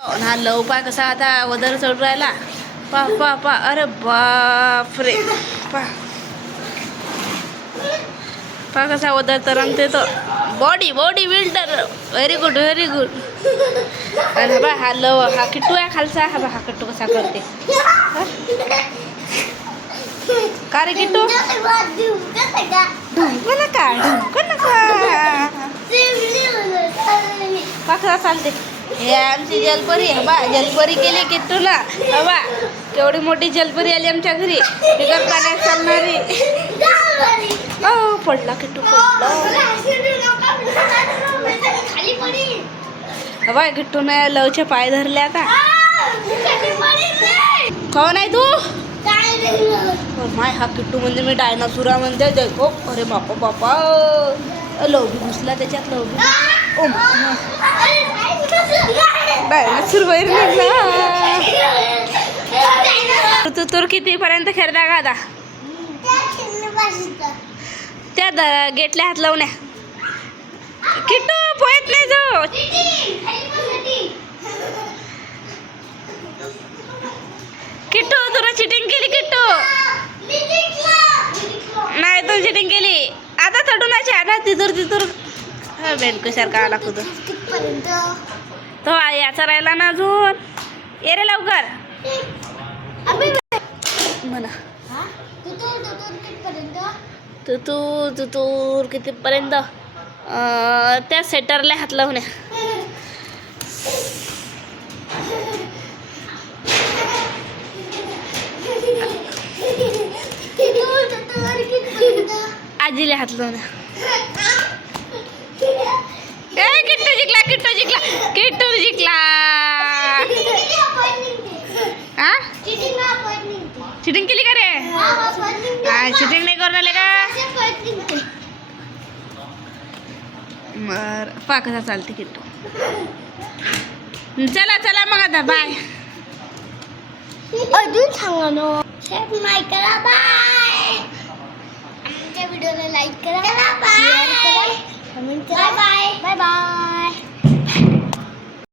हा लव पा कसा आता वदर चढ राहिला. पा पा पा अरे बाप रे. पा पा कसा वदर तरंगते तो. Body body builder. Very good very good. आणि बा हा लव हा किट्टू आहे खालचा. हा बा हा किट्टू कसा करते. का रे किट्टू ढुंक नका ढुंक नका. पा कसा चालते. हे आमची जलपरी आहे बा. जलपरी केली किट्टूला. बा केवढी मोठी जलपरी आली आमच्या घरी. बिगर पाण्यात चालणारी. पडला किट्टू पडला. बाय किट्टूने लवचे पाय धरले आता. कोण आहे तू. माय हा किट्टू म्हणजे मी डायनासुरा म्हणते देखो. अरे बापा बापा लव बी घुसला त्याच्यात. लव बी डायनासुर बाहेर निघला. तू तर कितीपर्यंत खेळता का आता. त्या गेटला हात लावण्या. किट्टू पोहत नाही जो. किट्टू तुला चिटिंग केली. किट्टू नाही तू चिटिंग केली. आता चढून आता तिथूर बेंडकुसारखा आला कुठं. तो याचा राहिला ना अजून. ये रे लवकर म्हणा. तू कितीपर्यंत. त्या सेटरला हात लावण्या. आजीला हात लावण्या. किट्टू जिंकला किट्टू जिंकला किट्टू जिंकला. हा चिटिंग केली का रे. चिटिंग नाही करून आले का. बर पा कसा चालते किट्टू. चला चला मग आता बाय. अजून सांगा ना. लाईक करा बाय. आमच्या व्हिडिओला लाईक करा, शेअर करा, कमेंट करा. Bye bye bye bye.